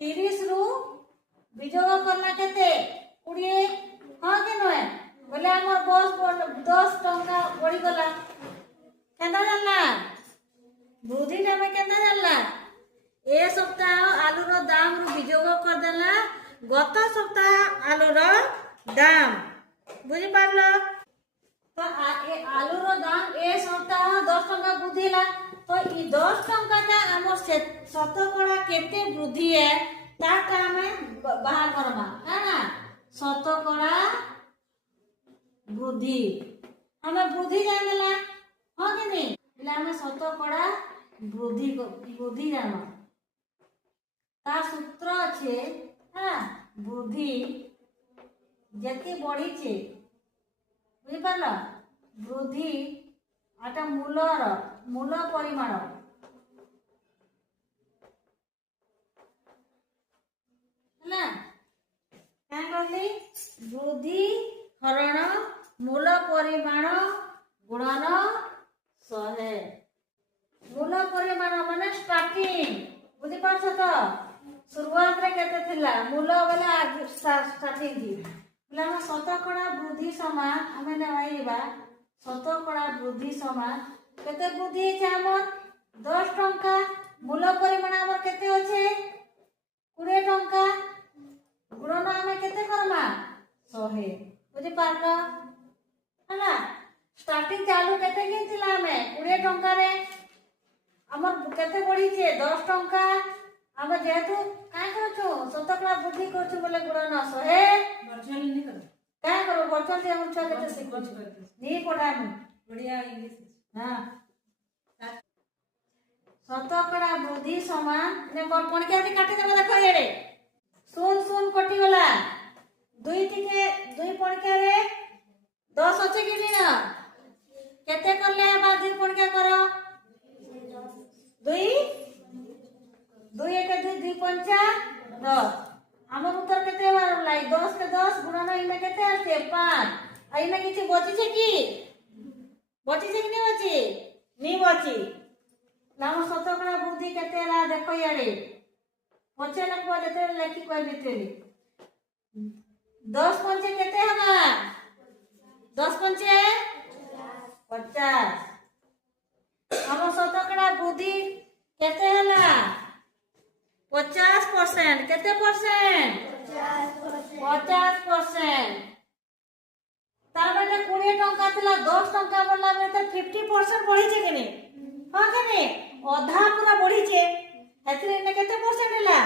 30 रु विजोग करला केते 20 हां के नय बोले हमर बस 10 टंका बढ़ी गला केना जानला वृद्धि टा में केना जानला ए सप्ताह आलू रो दाम रु विजोग कर देला गत सप्ताह आलू रो दाम बुझी पारलो तो ए आलू रो दाम ए सप्ताह 10 टंका वृद्धि ला तो ई 10 टंका ता हमर शतकड़ा केते वृद्धि है ताका हमें बाहर करमा है ना शतकड़ा वृद्धि हमें वृद्धि जानला हां कि नहीं ले हमें शतकड़ा वृद्धि जानो तार सूत्र আছে হ্যাঁ वृद्धि যেতে বড়িছে বুঝি পারলো वृद्धि আটা মূল পরিমাণ ହେଲା କାଁ କହିଲି वृद्धि हरण मूल परिमाण गुणन 100 मूल परिमाण माने स्टार्टिंग बुझी पाछ तो शुरुआत रे केते थिला मूल वाला स्टार्टिंग थी बोले हम शतकड़ा वृद्धि समान हमें नवाइबा शतकड़ा वृद्धि समान केते वृद्धि छै हमर 10 टंका मूल परिमाण हमर केते होचे 20 टंका गुणन हमें केते करमा 100 बुझी पारलो हला स्टार्टिंग चालू केते किनथिला हमें 20 टंका रे हमर केते बढ़ी छे 10 टंका हम जेतु काय करछु शतकड़ा वृद्धि करछु बोले गुणन 100 वर्चुअल नहीं कर काय करो वर्चुअल से हम छुआ केते सिखछु नहीं पढ़ानु बढ़िया इंग्लिश हां शतकड़ा वृद्धि समान ने पढ़ के आदि काटी देबा देखो एरे सुन कटी गला दुई टिके दुई पढ़ के रे 10 अछि कि नहीं केते करले बा दुई पढ़ के करो दुई दुई एक दुई पंचा 10 हमर उत्तर केते बार लाई 10 के 10 गुणन इने केते आसे 5 आ इने किछि बची छे कि नहीं बची नहीं बची नाम शतकड़ा वृद्धि केते ला देखो यारे पछे लखवा देते लेखि कोइ देते 10 पंचे केते हमा 10 पंचे 50 हम शतकड़ा वृद्धि केते हला 50% केते परसेंट 50% तार माने 20 टंका थिला 10 टंका बोलला में तो 50% बढ़ी छे कि नहीं हां कि नहीं आधा पूरा बढ़ी छे हेतरे ने केते परसेंट हला